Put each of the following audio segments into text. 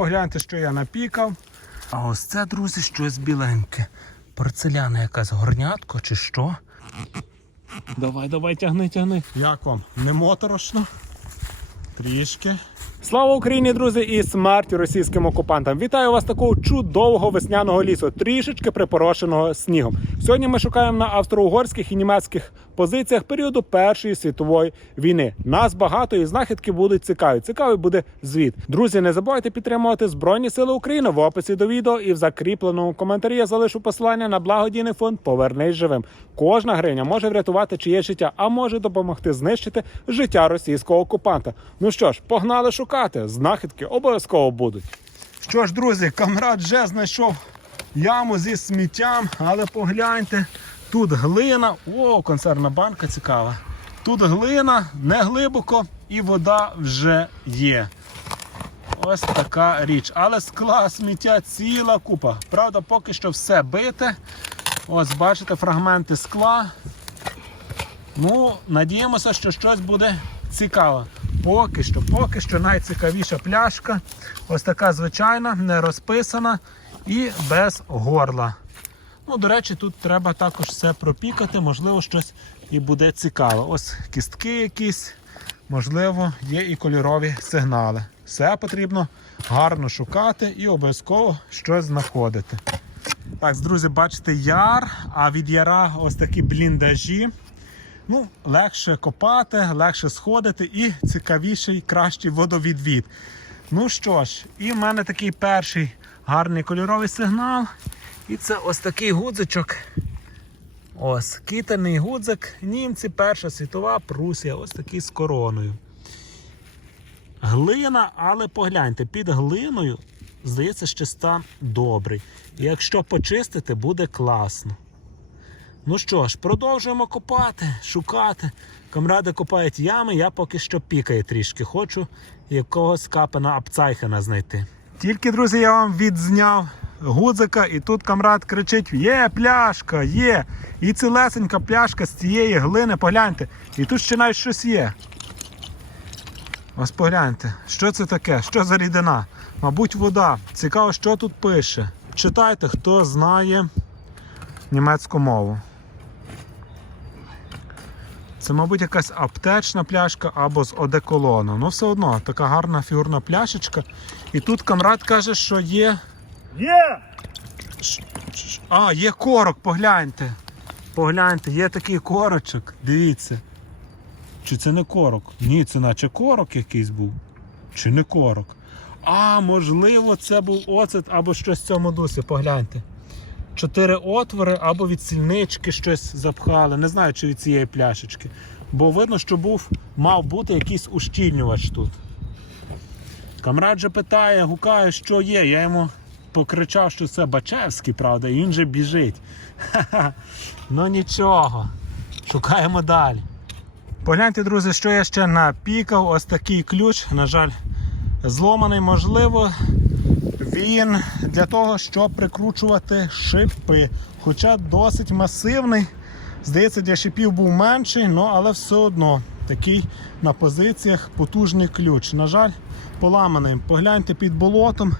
погляньте, що я напікав. А ось це, друзі, щось біленьке. Порцеляна якась горнятко чи що? Давай, давай, тягни, тягни. Як вам? Не моторошно? Трішки. Слава Україні, друзі, і смерть російським окупантам. Вітаю вас такого чудового весняного лісу, трішечки припорошеного снігом. Сьогодні ми шукаємо на австро-угорських і німецьких позиціях періоду Першої світової війни. Нас багато і знахідки будуть цікаві. Цікавий буде звіт. Друзі, не забувайте підтримувати Збройні Сили України в описі до відео і в закріпленому коментарі я залишу посилання на благодійний фонд Повернись живим. Кожна гривня може врятувати чиє життя, а може допомогти знищити життя російського окупанта. Ну що ж, погнали шукати. Знахідки обов'язково будуть. Що ж, друзі, камрад вже знайшов яму зі сміттям, але погляньте, тут глина. О, консервна банка цікава. Тут глина не глибоко і вода вже є. Ось така річ. Але скла сміття ціла купа. Правда, поки що все бите. Ось бачите фрагменти скла. Ну, надіємося, що щось буде цікаве. Поки що, поки що найцікавіша пляшка. Ось така звичайна, не розписана і без горла. Ну, до речі, тут треба також все пропікати, можливо, щось і буде цікаве. Ось кістки якісь, можливо, є і кольорові сигнали. Все потрібно гарно шукати і обов'язково щось знаходити. Так, друзі, бачите яр, а від яра ось такі бліндажі. Ну, легше копати, легше сходити і цікавіший, кращий водовідвід. Ну що ж, і в мене такий перший гарний кольоровий сигнал. І це ось такий гудзичок. Ось, кітельний гудзик. Німці, Перша світова Прусія, ось такий з короною. Глина, але погляньте, під глиною, здається, ще стан добрий. І якщо почистити, буде класно. Ну що ж, продовжуємо копати, шукати. Камради копають ями, я поки що пікаю трішки. Хочу якогось капена апцайхена знайти. Тільки, друзі, я вам відзняв гудзика, і тут камрад кричить: Є пляшка, є! І цілесенька пляшка з цієї глини, погляньте. І тут ще навіть щось є. Ось погляньте, що це таке? Що за рідина? Мабуть, вода. Цікаво, що тут пише. Читайте, хто знає німецьку мову. Це, мабуть, якась аптечна пляшка або з одеколону. Ну, все одно, така гарна фігурна пляшечка. І тут камрад каже, що є. Є! А, є корок, погляньте. Погляньте, є такий корочок. Дивіться. Чи це не корок? Ні, це наче корок якийсь був. Чи не корок? А, можливо, це був оцет або щось в цьому дусі. Погляньте. Чотири отвори або від сільнички щось запхали. Не знаю, чи від цієї пляшечки. Бо видно, що був, мав бути якийсь ущільнювач тут. Камрад же питає, гукає, що є. Я йому покричав, що це Бачевський, правда, і він же біжить. Ха-ха. Ну нічого. Шукаємо далі. Погляньте, друзі, що я ще напікав. Ось такий ключ, на жаль, зломаний. Можливо, він для того, щоб прикручувати шипи. Хоча досить масивний. Здається, для шипів був менший, ну, але все одно такий на позиціях потужний ключ. На жаль, поламаний. Погляньте під болотом,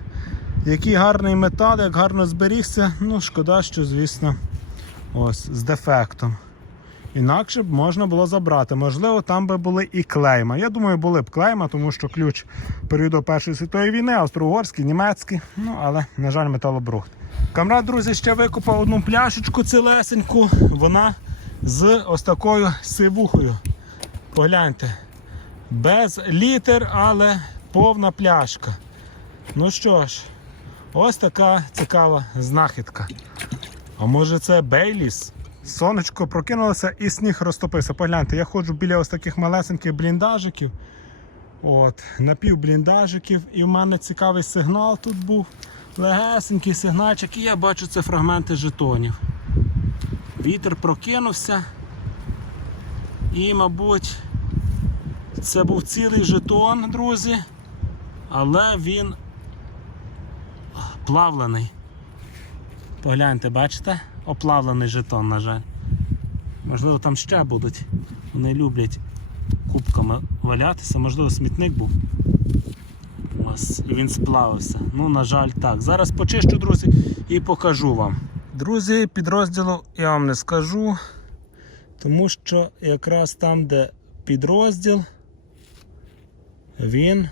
який гарний метал, як гарно зберігся. Ну, шкода, що, звісно, ось з дефектом. Інакше б можна було забрати. Можливо, там би були і клейма. Я думаю, були б клейма, тому що ключ періоду Першої світової війни, австро-угорський, німецький. Ну, але, на жаль, металобрухт. Камрад, друзі, ще викупав одну пляшечку цілесеньку. Вона з ось такою сивухою. Погляньте. Без літер, але повна пляшка. Ну що ж, ось така цікава знахідка. А може це Бейліс? Сонечко прокинулося і сніг розтопився. Погляньте, я ходжу біля ось таких малесеньких бліндажиків. От, напівбліндажиків. І в мене цікавий сигнал тут був. Легесенький сигнальчик, і я бачу це фрагменти жетонів. Вітер прокинувся. І, мабуть, це був цілий жетон, друзі. Але він плавлений. Погляньте, бачите? Оплавлений жетон, на жаль. Можливо, там ще будуть. Вони люблять кубками валятися, можливо, смітник був. І він сплавився. Ну, на жаль, так. Зараз почищу, друзі, і покажу вам. Друзі, підрозділу я вам не скажу, тому що якраз там, де підрозділ, він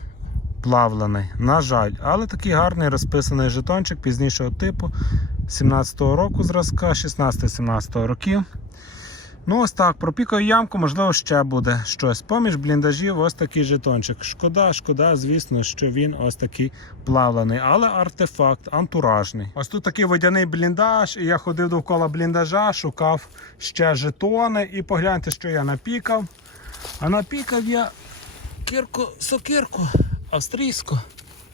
плавлений. На жаль, але такий гарний розписаний жетончик пізнішого типу 17-го року зразка, 16-17 років. Ну, ось так, про пікою ямку, можливо, ще буде щось. Поміж бліндажів, ось такий жетончик. Шкода, шкода, звісно, що він ось такий плавлений, але артефакт, антуражний. Ось тут такий водяний бліндаж, і я ходив довкола бліндажа, шукав ще жетони. І погляньте, що я напікав. А напікав я кірку, сокирку австрійську,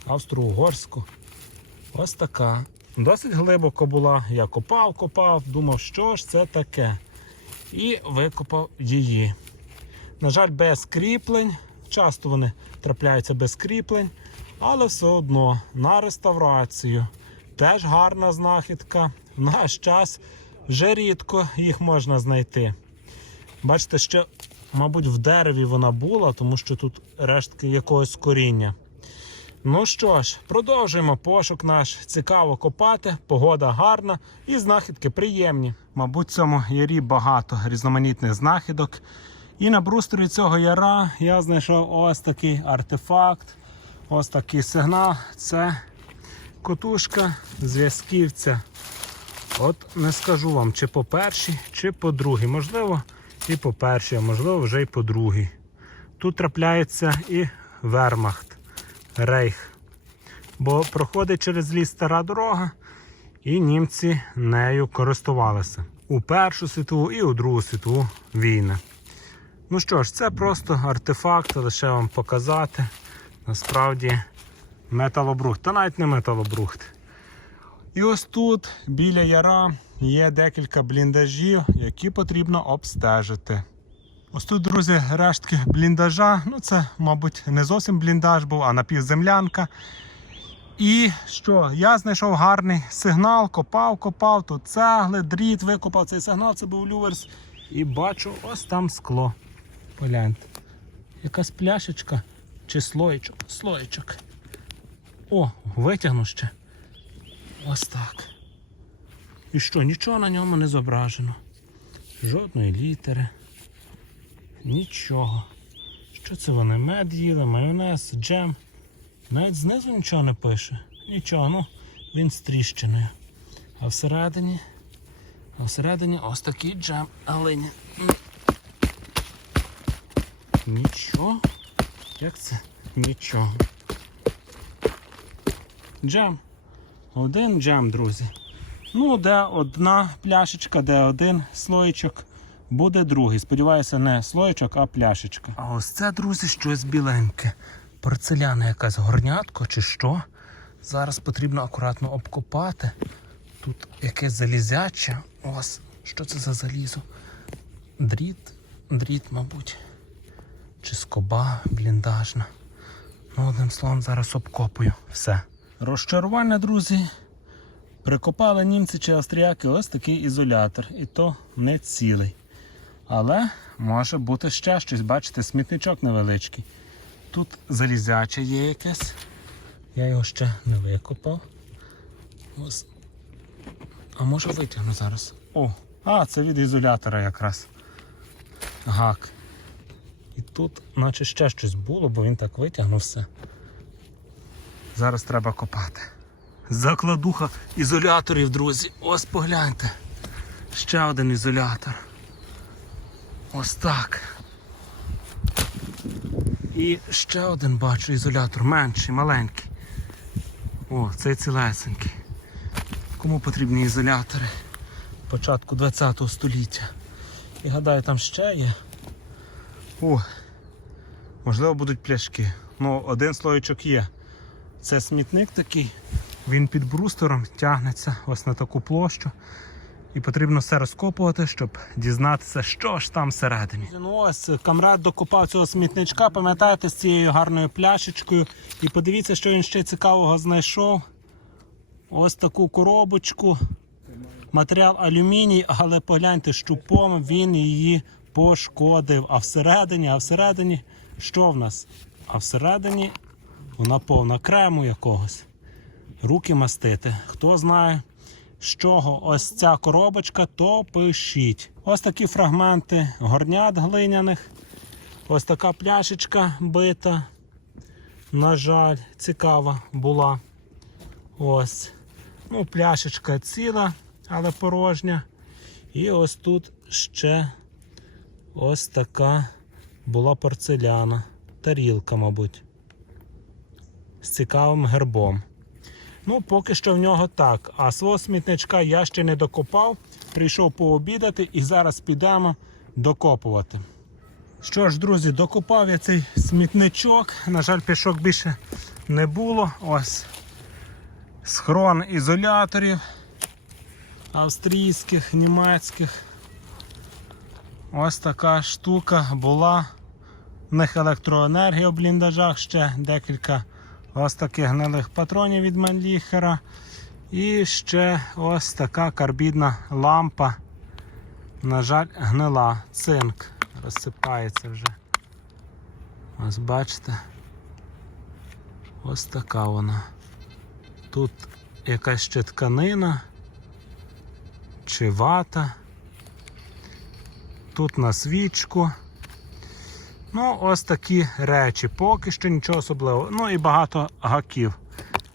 австро-угорську. Ось така. Досить глибоко була. Я копав, копав, думав, що ж це таке. І викопав її. На жаль, без кріплень. Часто вони трапляються без кріплень, але все одно на реставрацію. Теж гарна знахідка. В наш час вже рідко їх можна знайти. Бачите, що, мабуть, в дереві вона була, тому що тут рештки якогось коріння. Ну що ж, продовжуємо пошук наш. Цікаво копати, погода гарна і знахідки приємні. Мабуть, в цьому ярі багато різноманітних знахідок. І на брустері цього яра я знайшов ось такий артефакт, ось такий сигнал. Це котушка зв'язківця. От не скажу вам, чи по першій, чи по другій. Можливо, і по першій, а можливо, вже і по другій. Тут трапляється і вермахт. Рейх. Бо проходить через ліс стара дорога, і німці нею користувалися у Першу світову і у Другу світову війни. Ну що ж, це просто артефакт, лише вам показати. Насправді металобрухт, та навіть не металобрухт. І ось тут біля яра є декілька бліндажів, які потрібно обстежити. Ось тут, друзі, рештки бліндажа. Ну, це, мабуть, не зовсім бліндаж був, а напівземлянка. І що? Я знайшов гарний сигнал, копав, копав, тут цегли, дріт, викопав цей сигнал, це був люверс. І бачу, ось там скло. Погляньте. Якась пляшечка чи слоєчок. Слоєчок. О, витягну ще. Ось так. І що, нічого на ньому не зображено. Жодної літери. Нічого. Що це вони? Мед їли, майонез, джем. Навіть знизу нічого не пише. Нічого, ну він з тріщиною. А всередині. А всередині ось такий джем. Алині. Нічого. Як це? Нічого. Джем. Один джем, друзі. Ну, де одна пляшечка, де один слоєчок буде другий. Сподіваюся, не слоєчок, а пляшечка. А ось це, друзі, щось біленьке. Порцеляна якась горнятко чи що. Зараз потрібно акуратно обкопати. Тут якесь залізяче. Ось, що це за залізо? Дріт, дріт, мабуть. Чи скоба бліндажна. Ну, одним словом, зараз обкопую. Все. Розчарування, друзі. Прикопали німці чи австріяки ось такий ізолятор. І то не цілий. Але може бути ще щось, бачите, смітничок невеличкий. Тут залізяче є якесь. Я його ще не викопав. Ось. А може витягну зараз. О, а, це від ізолятора якраз. Гак. І тут, наче ще щось було, бо він так витягнув все. Зараз треба копати. Закладуха ізоляторів, друзі. Ось погляньте. Ще один ізолятор. Ось так. І ще один бачу ізолятор, менший, маленький. О, цей цілесенький. Кому потрібні ізолятори початку 20 століття? І гадаю, там ще є. О, можливо, будуть пляшки. Ну, один слоєчок є. Це смітник такий, він під брустером тягнеться ось на таку площу. І потрібно все розкопувати, щоб дізнатися, що ж там всередині. Ну ось камрад докопав цього смітничка, пам'ятаєте, з цією гарною пляшечкою. І подивіться, що він ще цікавого знайшов. Ось таку коробочку. Матеріал алюміній, але погляньте, щупом він її пошкодив. А всередині, а всередині, що в нас? А всередині Вона повна крему якогось. Руки мастити. Хто знає, з чого ось ця коробочка, то пишіть. Ось такі фрагменти горнят глиняних. Ось така пляшечка бита. На жаль, цікава була. Ось. Ну, пляшечка ціла, але порожня. І ось тут ще ось така була порцеляна. Тарілка, мабуть. З цікавим гербом. Ну, поки що в нього так. А свого смітничка я ще не докопав. Прийшов пообідати і зараз підемо докопувати. Що ж, друзі, докопав я цей смітничок. На жаль, пішок більше не було. Ось схрон ізоляторів австрійських, німецьких. Ось така штука була. В них електроенергія в бліндажах ще декілька ось таких гнилих патронів від Манліхера. І ще ось така карбідна лампа. На жаль, гнила цинк. Розсипається вже. Ось бачите. Ось така вона. Тут якась ще тканина чи вата. Тут на свічку. Ну, ось такі речі. Поки що нічого особливого. Ну і багато гаків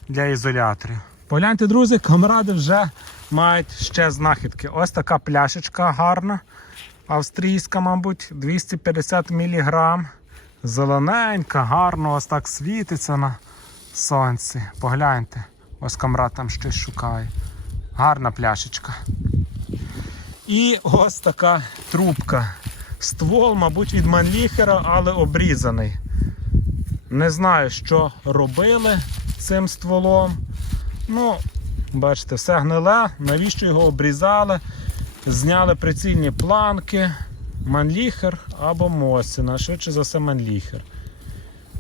для ізоляторів. Погляньте, друзі, камради вже мають ще знахідки. Ось така пляшечка гарна. Австрійська, мабуть, 250 мг. Зелененька, гарно, ось так світиться на сонці. Погляньте, ось камрад там щось шукає. Гарна пляшечка. І ось така трубка. Ствол, мабуть, від Манліхера, але обрізаний. Не знаю, що робили цим стволом. Ну, бачите, все гниле. Навіщо його обрізали? Зняли прицільні планки. Манліхер або Мосіна. Швидше за все, Манліхер.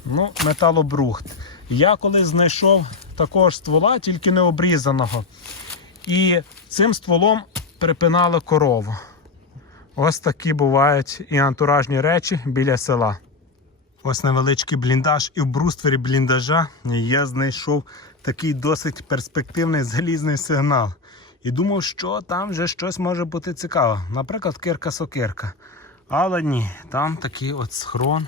Ну, металобрухт. Я колись знайшов такого ж ствола, тільки не обрізаного. І цим стволом припинали корову. Ось такі бувають і антуражні речі біля села. Ось невеличкий бліндаж, і в бруствері бліндажа я знайшов такий досить перспективний залізний сигнал. І думав, що там вже щось може бути цікаве. Наприклад, кирка-сокирка. Але ні, там такий от схрон.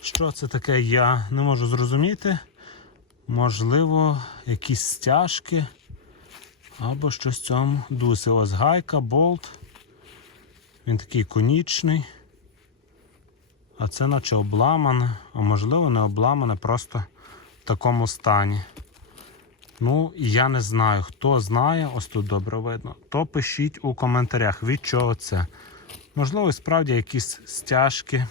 Що це таке, я не можу зрозуміти. Можливо, якісь стяжки або щось в цьому дусі. Ось гайка, болт. Він такий конічний. А це наче обламане, а можливо не обламане, просто в такому стані. Ну, я не знаю, хто знає, ось тут добре видно, то пишіть у коментарях, від чого це. Можливо, справді якісь стяжки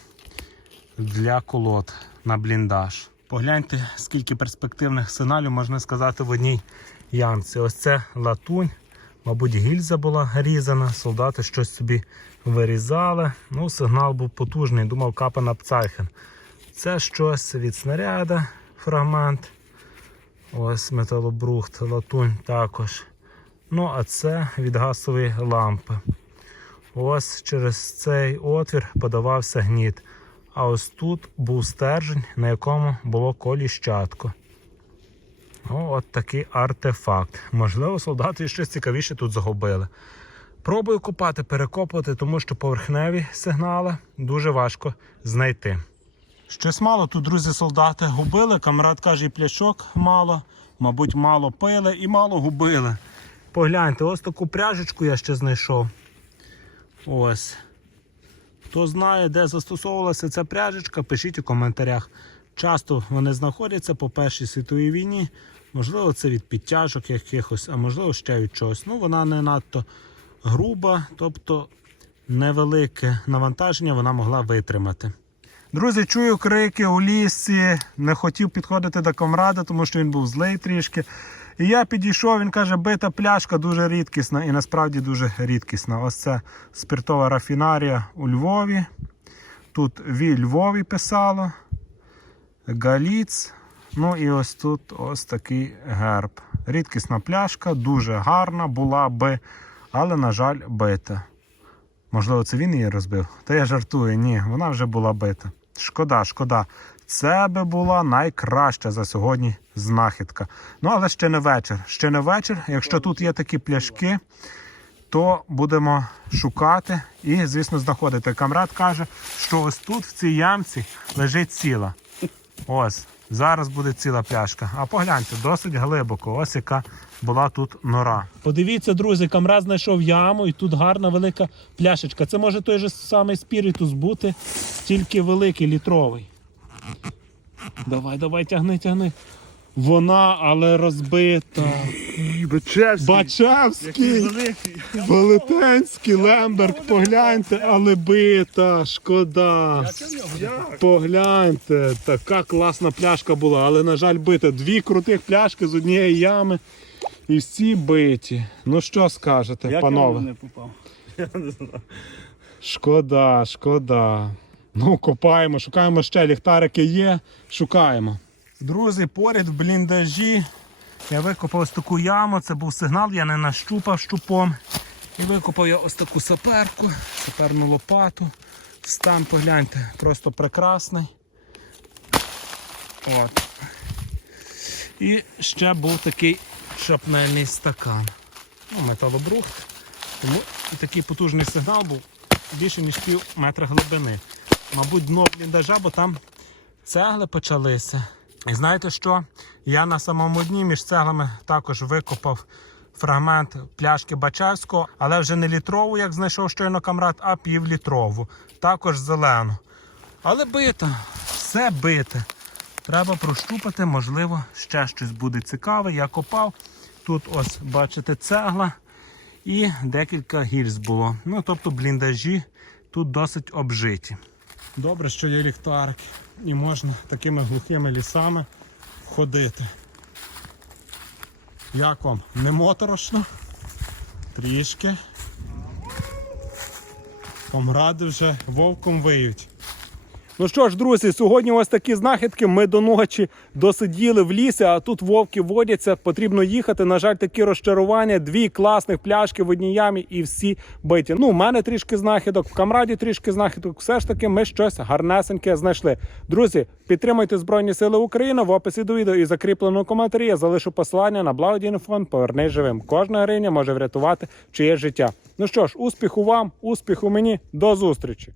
для колод на бліндаж. Погляньте, скільки перспективних сигналів можна сказати в одній ямці. Ось це латунь. Мабуть, гільза була різана, солдати щось собі вирізали. Ну, сигнал був потужний, думав капа на пцайхен. Це щось від снаряда, фрагмент. Ось металобрухт, латунь також. Ну, а це від газової лампи. Ось через цей отвір подавався гніт. А ось тут був стержень, на якому було коліщатко. От такий артефакт. Можливо, солдати щось цікавіше тут загубили. Пробую копати, перекопувати, тому що поверхневі сигнали дуже важко знайти. Щось мало тут, друзі, солдати губили. Камрад каже, і пляшок мало, мабуть, мало пили і мало губили. Погляньте, ось таку пряжечку я ще знайшов. Ось. Хто знає, де застосовувалася ця пряжечка, пишіть у коментарях. Часто вони знаходяться по Першій світовій війні. Можливо, це від підтяжок якихось, а можливо ще від чогось. Ну, вона не надто груба, тобто невелике навантаження вона могла витримати. Друзі, чую крики у лісі, не хотів підходити до комрада, тому що він був злий трішки. І я підійшов, він каже, бита пляшка дуже рідкісна і насправді дуже рідкісна. Ось це спиртова рафінарія у Львові. Тут в Львові писало. Галіц. Ну і ось тут ось такий герб. Рідкісна пляшка, дуже гарна була би, але, на жаль, бита. Можливо, це він її розбив? Та я жартую, ні, вона вже була бита. Шкода, шкода. Це би була найкраща за сьогодні знахідка. Ну, але ще не вечір. Ще не вечір. Якщо тут є такі пляшки, то будемо шукати і, звісно, знаходити. Камрад каже, що ось тут, в цій ямці, лежить ціла. Ось, зараз буде ціла пляшка. А погляньте, досить глибоко. Ось яка була тут нора. Подивіться, друзі, камраз знайшов яму, і тут гарна велика пляшечка. Це може той же самий спіритус бути, тільки великий літровий. Давай, давай, тягни, тягни. Вона, але розбита. Бачевський. Бачевський, Велетенський, Лемберг, погляньте, але бита, шкода. Погляньте, така класна пляшка була, але, на жаль, бита. Дві крутих пляшки з однієї ями. І всі биті. Ну що скажете, панове? не попав? Я не знаю. Шкода, шкода. Ну, копаємо, шукаємо ще. Ліхтарики є, шукаємо. Друзі, поряд в бліндажі я викопав ось таку яму. Це був сигнал, я не нащупав щупом. І викопав я ось таку саперку, саперну лопату. Стан, погляньте, просто прекрасний. От. І ще був такий шапнельний стакан. Ну, металобрухт. Тому такий потужний сигнал був більше ніж пів метра глибини. Мабуть, дно бліндажа, бо там цегли почалися. І знаєте що? Я на самому дні між цеглами також викопав фрагмент пляшки Бачевського, але вже не літрову, як знайшов щойно камрад, а півлітрову. Також зелену. Але бита, все бите. Треба прощупати, можливо, ще щось буде цікаве. Я копав. Тут ось, бачите, цегла і декілька гільз було. Ну, тобто бліндажі тут досить обжиті. Добре, що є ліхтарик і можна такими глухими лісами ходити. Як вам? Не моторошно? Трішки. Комради вже вовком виють. Ну що ж, друзі, сьогодні ось такі знахідки. Ми до ночі досиділи в лісі, а тут вовки водяться. Потрібно їхати. На жаль, такі розчарування. Дві класних пляшки в одній ямі і всі биті. Ну, в мене трішки знахідок, в камраді трішки знахідок. Все ж таки, ми щось гарнесеньке знайшли. Друзі, підтримуйте Збройні Сили України. В описі до відео і закріпленому коментарі я залишу посилання на благодійний фонд Повернись живим. Кожна гривня може врятувати чиє життя. Ну що ж, успіху вам, успіху мені, до зустрічі!